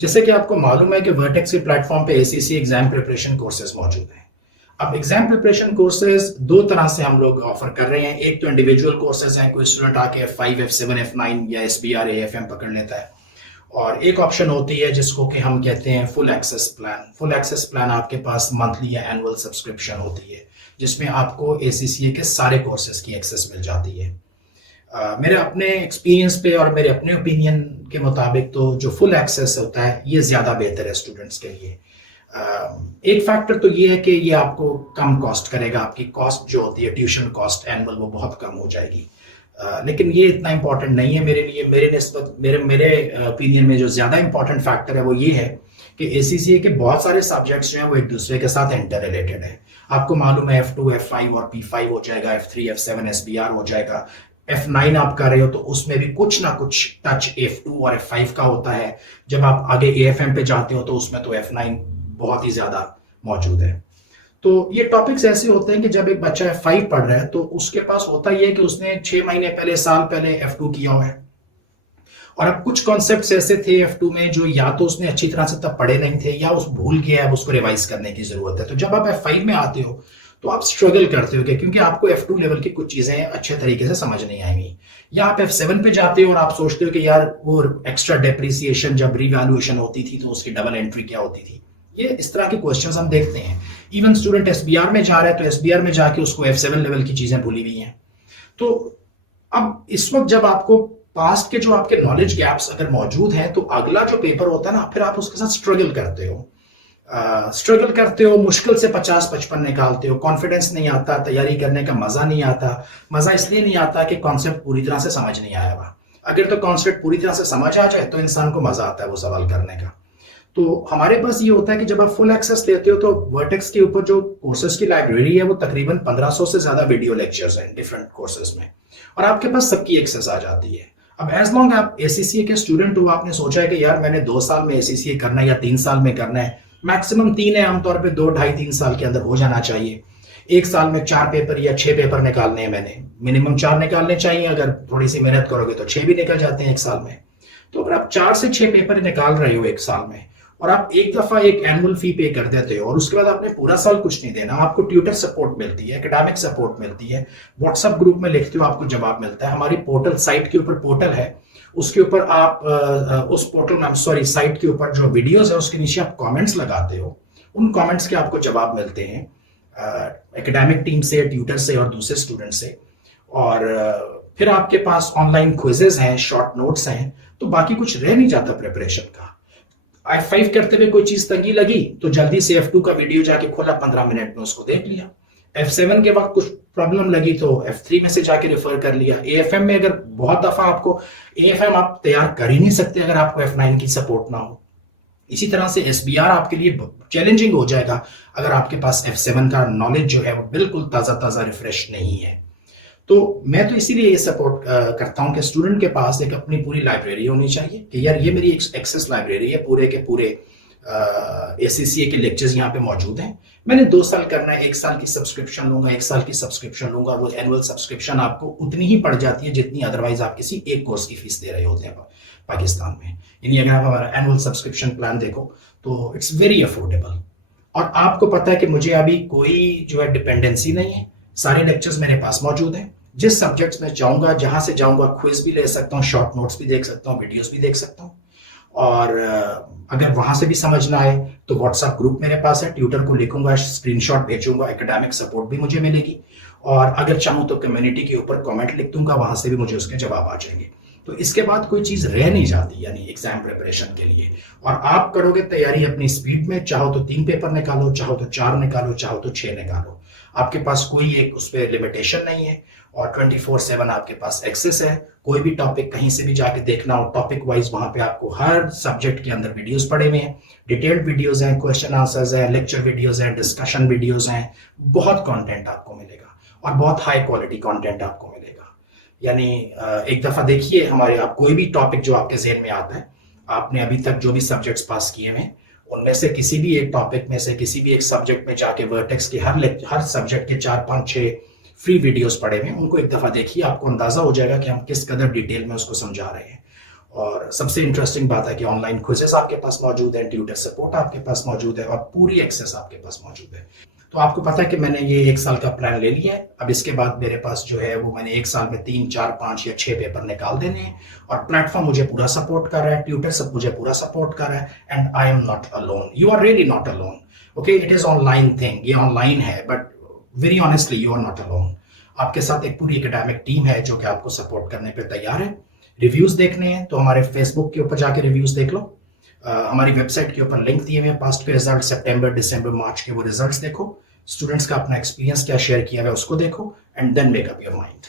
जैसे कि आपको मालूम है कि वर्टेक्स के प्लेटफॉर्म पे एसीसी एग्जाम प्रिपरेशन कोर्सेज मौजूद हैं। अब एग्जाम प्रिपरेशन कोर्सेज दो तरह से हम लोग ऑफर कर रहे हैं। एक तो इंडिविजुअल कोर्सेज हैं, कोई स्टूडेंट आके F5 F7 F9 या SBR AFM पकड़ लेता है, और एक ऑप्शन होती है जिसको कि हम कहते हैं full access plan. Full access plan आपके पास मंथली या एनुअल सब्सक्रिप्शन होती है जिसमें आपको ACCA के सारे कोर्सेज की एक्सेस मिल जाती है। मेरे अपने एक्सपीरियंस पे और मेरे अपने ओपिनियन के मुताबिक तो जो फुल एक्सेस होता है ये ज़्यादा बेहतर है स्टूडेंट्स के लिए। एक फैक्टर तो ये है कि ये आपको कम कॉस्ट करेगा, आपकी कॉस्ट जो होती है ट्यूशन कॉस्ट एनुअल वो बहुत कम हो जाएगी। लेकिन ये इतना इम्पोर्टेंट नहीं है मेरे लिए। मेरे ओपिनियन में जो ज़्यादा इम्पोर्टेंट फैक्टर है वो ये है कि ACCA के बहुत सारे सब्जेक्ट्स जो हैं वो एक दूसरे के साथ इंटर रिलेटेड है। आपको मालूम है F2 F5 और P5 हो जाएगा, F3 F7 SBR हो जाएगा, F9 आप कर रहे हो तो उसमें भी कुछ ना कुछ टच F2 और F5 का होता है। जब आप आगे AFM पे जाते हो तो उसमें तो F9 बहुत ही ज़्यादा मौजूद है। तो ये टॉपिक्स ऐसे होते हैं कि जब एक बच्चा F5 पढ़ रहा है तो उसके पास होता ही है कि उसने 6 महीने पहले, साल पहले F2 किया हुआ है, और अब कुछ कॉन्सेप्ट्स ऐसे थे F2 में जो या तो उसने अच्छी तरह से तब पढ़े नहीं थे या उस भूल गया है, उसको रिवाइज करने की जरूरत है। तो जब आप F5 में आते हो तो आप स्ट्रगल करते हो क्योंकि आपको F2 लेवल की कुछ चीजें अच्छे तरीके से समझ नहीं आएंगी, या आप F7 पे जाते हो और आप सोचते हो कि यार वो एक्स्ट्रा डेप्रिसिएशन जब रिवैल्यूएशन होती थी तो उसकी डबल एंट्री क्या होती थी। ये इस तरह के क्वेश्चंस हम देखते हैं। इवन स्टूडेंट SBR में जा रहा है तो SBR में जाके उसको F7 लेवल की चीजें भूली हुई हैं। तो अब इस वक्त जब आपको पास्ट के जो आपके नॉलेज गैप्स अगर मौजूद हैं तो अगला जो पेपर होता है ना, फिर आप उसके साथ स्ट्रगल करते हो, मुश्किल से 50-55 निकालते हो, कॉन्फिडेंस नहीं आता, तैयारी करने का मजा नहीं आता। मजा इसलिए नहीं आता कि कॉन्सेप्ट पूरी तरह से समझ नहीं आया हुआ। अगर तो कॉन्सेप्ट पूरी तरह से समझ आ जाए तो इंसान को मजा आता है वो सवाल करने का। तो हमारे पास ये होता है कि जब आप फुल एक्सेस लेते हो तो वर्टेक्स के ऊपर जो कोर्सेज की लाइब्रेरी है वो तकरीबन 1500 से ज्यादा वीडियो लेक्चर्स हैं डिफरेंट कोर्सेज में, और आपके पास सबकी एक्सेस आ जाती है। अब एज लॉन्ग आप ACCA के स्टूडेंट हो, आपने सोचा है कि यार मैंने 2 साल में ACCA करना है या 3 साल में करना है, मैक्सिमम 3 है, आमतौर पे 2, 2.5-3 साल के अंदर हो जाना चाहिए। एक साल में 4 पेपर या 6 पेपर निकालने हैं, मैंने मिनिमम 4 निकालने चाहिए, अगर थोड़ी सी मेहनत करोगे तो 6 भी निकल जाते हैं एक साल में। तो अगर आप 4 से 6 पेपर निकाल रहे हो एक साल में और आप एक दफा एक एनुअल फी पे कर देते हो और उसके बाद आपने पूरा साल कुछ नहीं देना, आपको ट्यूटर सपोर्ट मिलती है, एकेडमिक सपोर्ट मिलती है, व्हाट्सएप ग्रुप में लिखते हो आपको जवाब मिलता है। हमारी पोर्टल साइट के ऊपर पोर्टल है, उसके ऊपर आप उस पोर्टल में साइट के ऊपर जो वीडियोस है उसके नीचे आप कमेंट्स लगाते हो, उन कमेंट्स के आपको जवाब मिलते हैं एकेडमिक टीम से, ट्यूटर से और दूसरे स्टूडेंट से। और फिर आपके पास ऑनलाइन क्विजेज हैं, शॉर्ट नोट्स हैं, तो बाकी कुछ रह नहीं जाता प्रिपरेशन का। F5 करते हुए कोई चीज तंगी लगी तो जल्दी से F2 का वीडियो जाके खोला, 15 मिनट में उसको देख लिया। F7 के वक्त कुछ प्रॉब्लम लगी तो F3 में से जाके रेफर कर लिया। AFM में अगर बहुत दफा आपको AFM आप तैयार कर ही नहीं सकते अगर आपको F9 की सपोर्ट ना हो। इसी तरह से SBR आपके लिए चैलेंजिंग हो जाएगा अगर आपके पास F7 का नॉलेज जो है वो बिल्कुल ताजा ताजा रिफ्रेश नहीं है। तो मैं तो इसीलिए ये सपोर्ट करता हूं कि स्टूडेंट के पास एक अपनी पूरी लाइब्रेरी होनी चाहिए कि यार ये मेरी एक्सेस लाइब्रेरी है, पूरे के पूरे ACCA के लेक्चर्स यहाँ पे मौजूद हैं। मैंने 2 साल करना है, 1 साल की सब्सक्रिप्शन लूंगा, 1 साल की सब्सक्रिप्शन लूंगा, वो एनुअल सब्सक्रिप्शन आपको उतनी ही पड़ जाती है जितनी अदरवाइज आप किसी एक कोर्स की फीस दे रहे होते हैं पाकिस्तान में। यानी अगर आप हमारा एनुअल सब्सक्रिप्शन प्लान देखो तो इट्स वेरी अफोर्डेबल, और आपको पता है कि मुझे अभी कोई जो है डिपेंडेंसी नहीं है, सारे लेक्चर्स मेरे पास मौजूद हैं। जिस सब्जेक्ट्स में चाहूंगा, जहां से जाऊंगा, क्विज भी ले सकता हूँ, शॉर्ट नोट्स भी देख सकता हूँ, वीडियोस भी देख सकता हूँ। और अगर वहां से भी समझ ना आए तो व्हाट्सएप ग्रुप मेरे पास है, ट्यूटर को लिखूंगा, स्क्रीनशॉट भेजूंगा, एकेडमिक सपोर्ट भी मुझे मिलेगी, और अगर चाहूं तो कम्युनिटी के ऊपर कमेंट लिख दूंगा, वहां से भी मुझे उसके जवाब आ जाएंगे। तो इसके बाद कोई चीज रह नहीं जाती यानी एग्जाम प्रिपरेशन के लिए। और आप करोगे तैयारी अपनी स्पीड में, चाहो तो 3 पेपर निकालो, चाहो तो 4 निकालो, चाहो तो 6 निकालो, आपके पास कोई एक उस पर लिमिटेशन नहीं है, और 24/7 आपके पास एक्सेस है। कोई भी टॉपिक कहीं से भी जाके देखना हो टॉपिक वाइज, वहां पे आपको हर सब्जेक्ट के अंदर वीडियोस पड़े हुए हैं, डिटेल्ड वीडियोस हैं, क्वेश्चन आंसर्स हैं, लेक्चर वीडियोस हैं, डिस्कशन वीडियोस हैं, बहुत कंटेंट आपको मिलेगा और बहुत हाई क्वालिटी कंटेंट आपको मिलेगा। यानी एक दफा देखिए हमारे, आप कोई भी टॉपिक जो आपके ज़हन में आता है, आपने अभी तक जो भी सब्जेक्ट्स पास किए हैं उनमें से किसी भी एक टॉपिक में से किसी भी एक सब्जेक्ट में जाके वर्टेक्स के हर सब्जेक्ट के 4-5-6 फ्री वीडियोस पड़े हुए हैं, उनको एक दफा देखिए, आपको अंदाजा हो जाएगा कि हम किस कदर डिटेल में उसको समझा रहे हैं। और सबसे इंटरेस्टिंग बात है कि ऑनलाइन क्विजेस आपके पास मौजूद है, ट्यूटर सपोर्ट आपके पास मौजूद है और पूरी एक्सेस आपके पास मौजूद है। तो आपको पता है कि मैंने ये 1 साल का प्लान ले लिया है। अब इसके बाद मेरे पास जो है वो मैंने 1 साल में 3, 4, 5 या 6 पेपर निकाल देने हैं और प्लेटफॉर्म मुझे पूरा सपोर्ट कर रहा है, ट्यूटर सब मुझे पूरा सपोर्ट कर रहा है and I am not alone. You are really not alone. Okay, it is online thing, ये ऑनलाइन है but very honestly you are not alone. आपके साथ एक पूरी एकेडमिक टीम है जो कि आपको सपोर्ट करने पे तैयार है। रिव्यूज़ देखने हैं तो हमारे फेसबुक के ऊपर जाके रिव्यूज़ देख लो। हमारी वेबसाइट के ऊपर लिंक दिए हुए हैं, पास्ट के रिजल्ट सितंबर, दिसंबर, मार्च के वो रिजल्ट्स देखो, स्टूडेंट्स का अपना एक्सपीरियंस क्या शेयर किया है उसको देखो and then make up your mind.